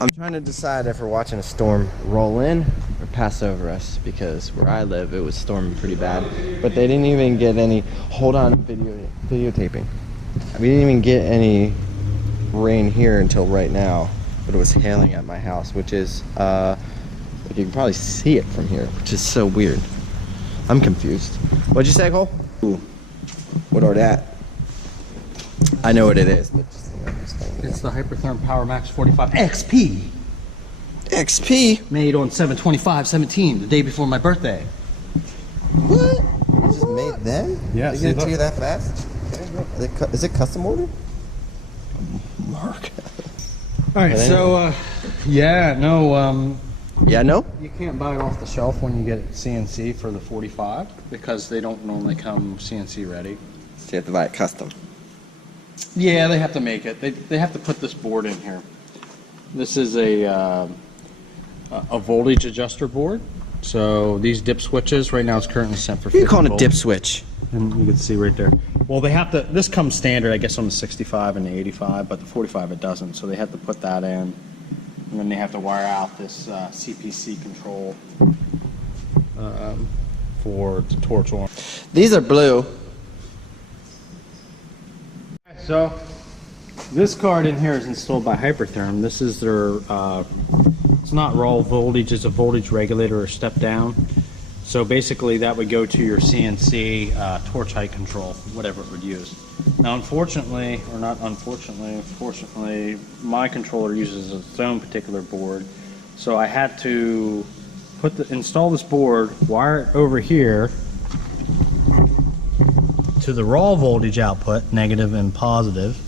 I'm trying to decide if we're watching a storm roll in or pass over us, because where I live it was storming pretty bad, but they didn't even get any, hold on, videotaping. We didn't even get any rain here until right now, but it was hailing at my house, which is you can probably see it from here, which is so weird. I'm confused. What'd you say, Cole? Ooh, what are that? I know what it is, but just, it's the Hypertherm Power Max 45 XP. XP? Made on 7/25/17, the day before my birthday. What? You just made them? Yeah. They get it to you that fast? Is it custom ordered? Mark. All right, so yeah, no. Yeah, no? You can't buy it off the shelf when you get it CNC for the 45 because they don't normally come CNC ready. So you have to buy it custom. Yeah, they have to make it. They have to put this board in here. This is a voltage adjuster board. So these dip switches right now is currently set for 50 What are you calling a volts. dip switch? And you can see right there. Well, they have to. This comes standard, I guess, on the 65 and the 85, but the 45 it doesn't. So they have to put that in. And then they have to wire out this CPC control for the torch on. These are blue. So this card in here is installed by Hypertherm. This is their, it's not raw voltage, it's a voltage regulator or step down. So basically that would go to your CNC torch height control, whatever it would use. Now unfortunately, or not unfortunately, fortunately, my controller uses its own particular board. So I had to install this board, wire it over here to the raw voltage output, negative and positive.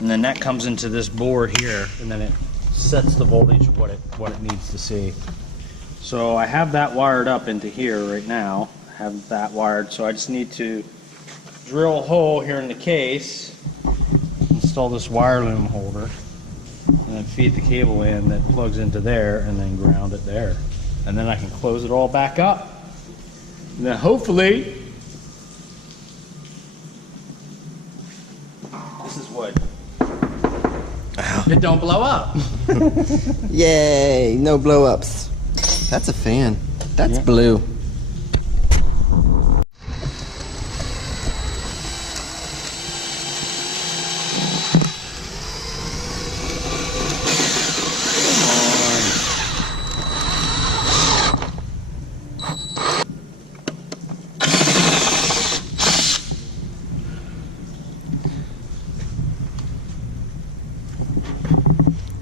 And then that comes into this board here, and then it sets the voltage of what it needs to see. So I have that wired up into here right now. I have that wired, so I just need to drill a hole here in the case, install this wire loom holder, and then feed the cable in that plugs into there, and then ground it there. And then I can close it all back up. And then hopefully, this is what, it don't blow up. Yay, no blow-ups. That's a fan. That's blue.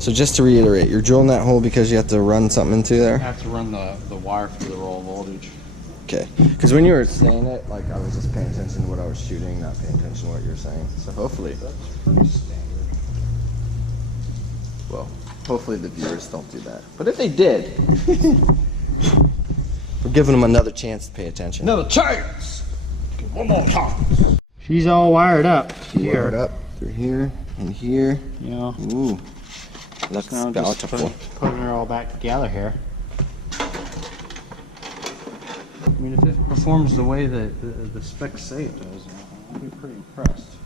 So just to reiterate, you're drilling that hole because you have to run something into there? I have to run the wire for the raw voltage. Okay. Because when you were saying it, like I was just paying attention to what I was shooting, not paying attention to what you were saying. So hopefully, That's pretty standard. well, hopefully the viewers don't do that. But if they did, we're giving them another chance to pay attention. Another chance! One more time. She's all wired up here. Wired up through here and here. Yeah. Ooh. Looks Now just beautiful. putting her all back together here. I mean, if it performs the way that the specs say it does, I'll be pretty impressed.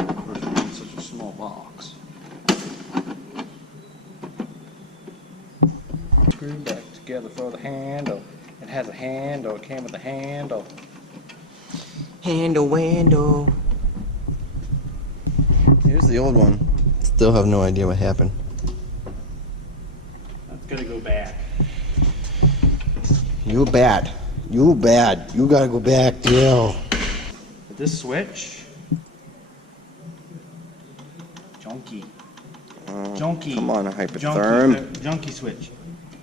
Of course, it's in such a small box. Screwed back together for the handle. It has a handle. It came with a handle. Handle. Here's the old one. Still have no idea what happened. That's gonna go back. You bad. You bad. You gotta go back, Jill. But this switch, junky. Junky. Come on, a Hypertherm. Junky switch.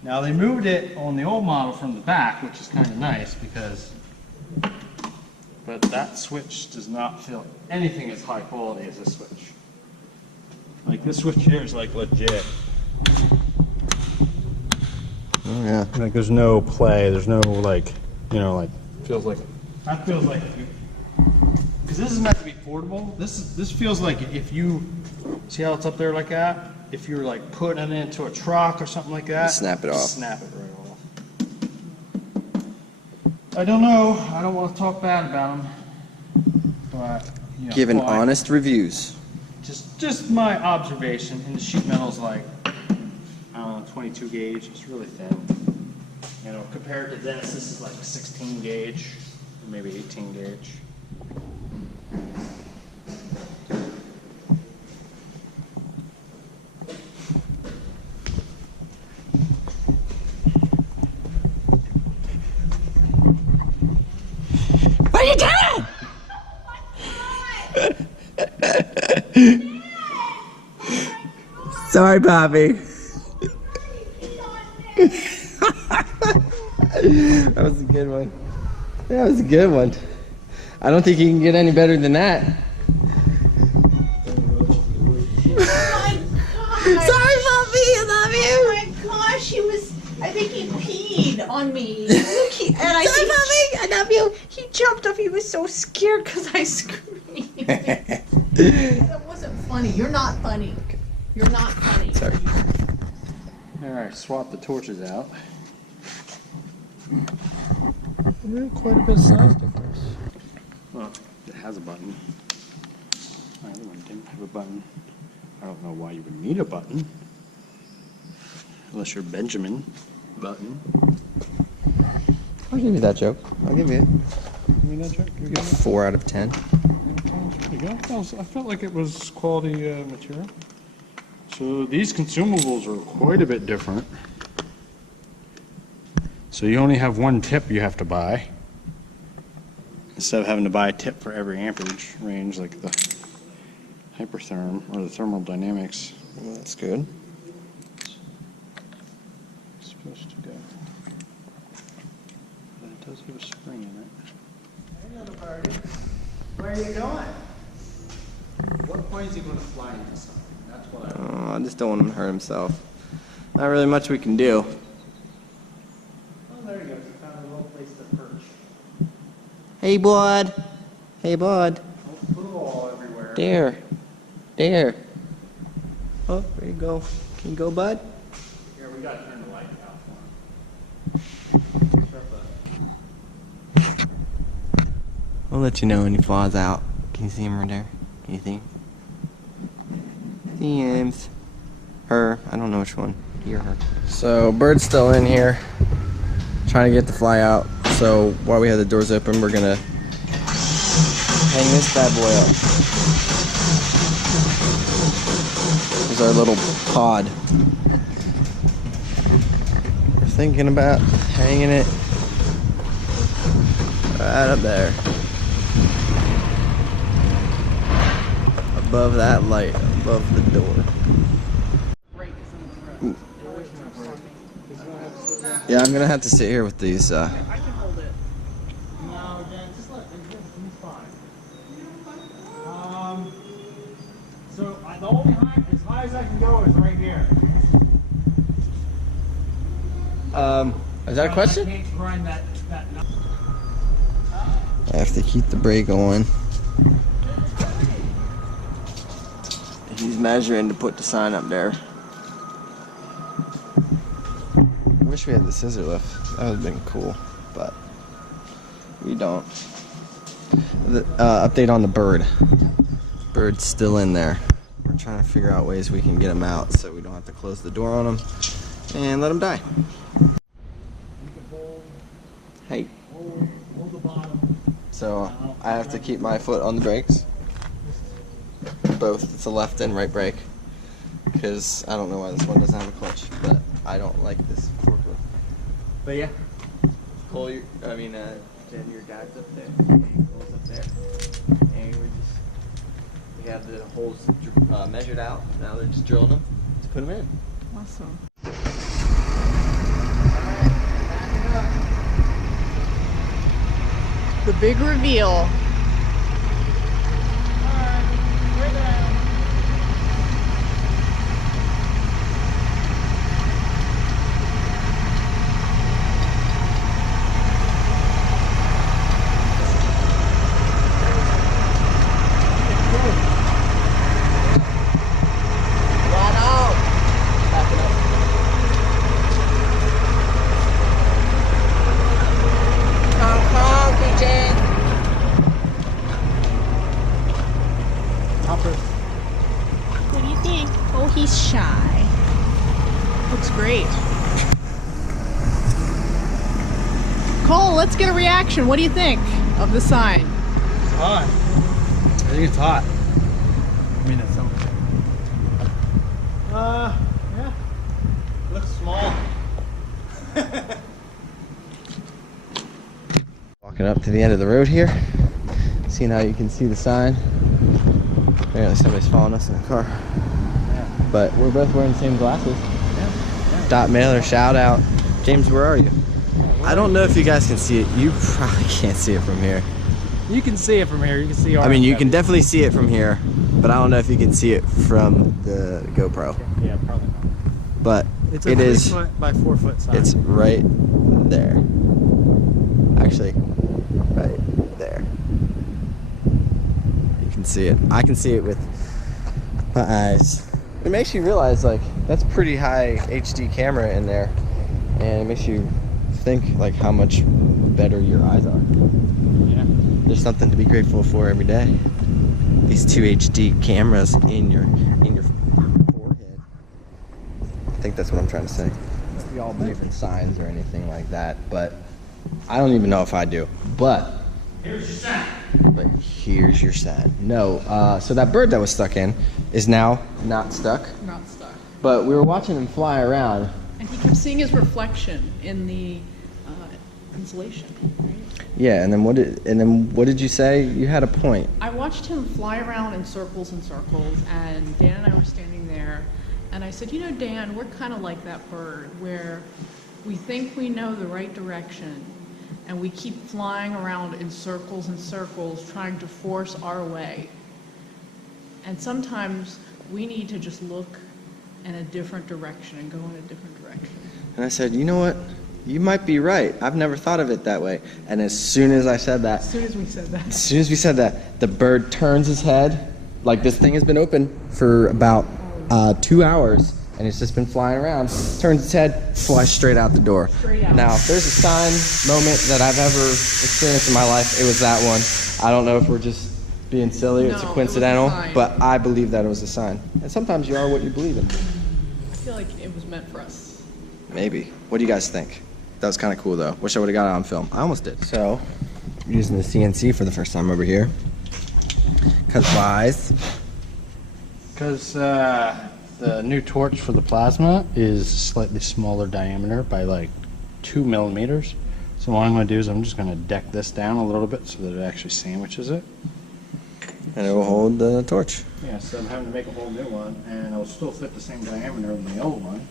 Now they moved it on the old model from the back, which is kind of nice because, but that switch does not feel anything as high quality as this switch. Like this switch here is like legit. Oh yeah. Like there's no play, there's no like, you know, like feels like that feels like because this is meant to be portable. This feels like if you see how it's up there like that. If you're like putting it into a truck or something like that, Snap it off. Snap it right off. I don't know. I don't want to talk bad about them, but you know, Giving honest reviews. Just just my observation, and the sheet metal's like, I don't know, 22 gauge. It's really thin. You know, compared to this is like 16 gauge, or maybe 18 gauge. What are you doing? Sorry, Bobby. That was a good one. That was a good one. I don't think you can get any better than that. Sorry, Bobby, I love you. Oh my gosh, he was. I think he peed on me. And I Sorry, Bobby, I love you. He jumped up. He was so scared because I screamed. That wasn't funny. You're not funny. You're not funny. Sorry. All right, swap the torches out. Quite a bit of size difference. Well, it has a button. My other one didn't have a button. I don't know why you would need a button. Unless you're Benjamin Button. I'll give you that joke. I'll give you it. Give me that joke. Give you a 4 out of 10. Pretty good. I felt like it was quality material. So these consumables are quite a bit different. So you only have one tip you have to buy. Instead of having to buy a tip for every amperage range like the Hypertherm or the Thermal Dynamics. Well, that's good. It's supposed to go. But it does have a spring in it. Hey, little birdie. Where are you going? What point is he going to fly into something? That's what I want. Oh, I just don't want him to hurt himself. Not really much we can do. Oh, there he goes. He found a little place to perch. Hey, bud. Hey, bud. Don't put it all everywhere. There. There. Oh, there you go. Can you go, bud? Here, we got to turn the light out for him. I'll let you know when he flies out. Can you see him right there? Can you see him? See him. Her. I don't know which one. He or her. So, bird's still in here. Trying to get the fly out. So, while we have the doors open, we're going to hang this bad boy up. Here's our little pod. We're thinking about hanging it right up there. Above that light, above the door. Yeah, I'm gonna have to sit here with these. I can hold it. No, Jen, just let him. He's fine. So the only high, as high as I can go is right here. Is that a question? I can't grind that. I have to keep the brake on. He's measuring to put the sign up there. I wish we had the scissor lift. That would have been cool, but we don't. The, update on the bird. Bird's still in there. We're trying to figure out ways we can get him out so we don't have to close the door on him and let him die. Hey. Hold the bottom. So I have to keep my foot on the brakes. Both. It's a left and right brake. Because I don't know why this one doesn't have a clutch, but I don't like this forklift. But yeah. Pull your, Jen, your guide's up there. And pulls up there. And we have the holes measured out. Now they're just drilling them to put them in. Awesome. The big reveal. Cole, let's get a reaction. What do you think of the sign? It's hot. I think it's hot. I mean, it's something. Yeah. Looks small. Walking up to the end of the road here. Seeing how you can see the sign. Apparently somebody's following us in a car. Yeah. But we're both wearing the same glasses. Yeah. Dot Mailer, shout out. James, where are you? I don't know if you guys can see it. You probably can't see it from here. You can see it from here. You can see RMW. I mean, you can definitely see it from here, but I don't know if you can see it from the GoPro. Yeah, probably not. But It's a it 3 is. foot by 4 foot sign. It's right there. Actually, right there. You can see it. I can see it with my eyes. It makes you realize, like, that's pretty high HD camera in there, and it makes you think like how much better your eyes are. Yeah. There's something to be grateful for every day. These 2 HD cameras in your forehead. I think that's what I'm trying to say. We all believe in signs or anything like that, but I don't even know if I do. But Here's your sign. But here's your sign. No, so that bird that was stuck in is now not stuck. Not stuck. But we were watching him fly around. And he kept seeing his reflection in the insulation, right? Yeah, and then what did you say? You had a point. I watched him fly around in circles and circles, and Dan and I were standing there, and I said, you know, Dan, we're kind of like that bird, where we think we know the right direction, and we keep flying around in circles and circles, trying to force our way. And sometimes we need to just look in a different direction and go in a different direction. And I said, you know what? You might be right. I've never thought of it that way. And as soon as I said that, As soon as we said that, the bird turns his head, like this thing has been open for about 2 hours, and it's just been flying around, turns its head, flies straight out the door. Straight out. Now, if there's a sign moment that I've ever experienced in my life, it was that one. I don't know if we're just being silly, No, it's a it was a coincidental, sign. but I believe that it was a sign. And sometimes you are what you believe in. I feel like it was meant for us. Maybe. What do you guys think? That was kind of cool, though. Wish I would have got it on film. I almost did. So, using the CNC for the first time over here. Because the new torch for the plasma is slightly smaller diameter by like 2 millimeters. So what I'm going to do is I'm just going to deck this down a little bit so that it actually sandwiches it. And it will hold the torch. Yeah, so I'm having to make a whole new one, and it'll still fit the same diameter of the old one.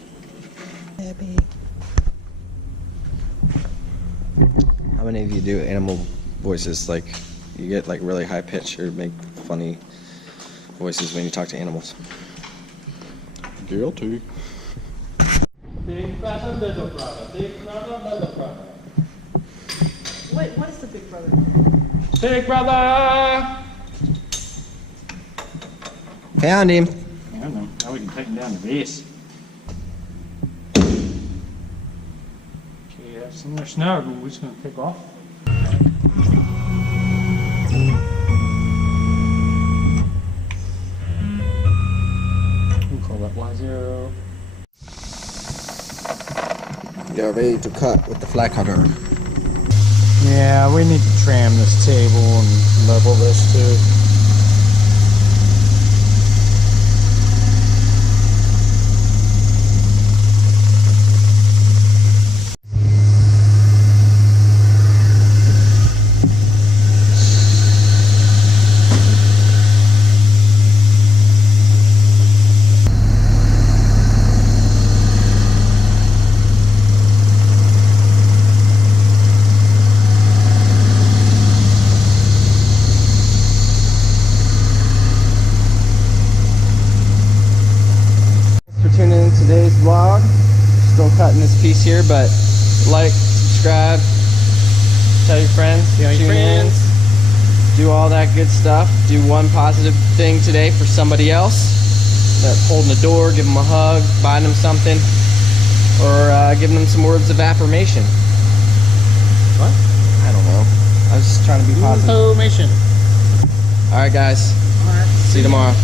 How many of you do animal voices? Like, you get like really high pitch or make funny voices when you talk to animals? Guilty. Big brother, little brother, big brother, little brother. Wait, what is the big brother? Big brother! Found him. Yeah, now we can take him down the base. Okay, that's in there snug. We're just going to take off. We'll call that Y0. You're ready to cut with the flat cutter. Yeah, we need to trim this table and level this too. Today's vlog. Still cutting this piece here, but like, subscribe, tell your friends, Tell your tune in, do all that good stuff. Do one positive thing today for somebody else. Holding the door, give them a hug, buying them something, or giving them some words of affirmation. What? I don't know. I was just trying to be positive. Information. All right, guys. All right. See you tomorrow.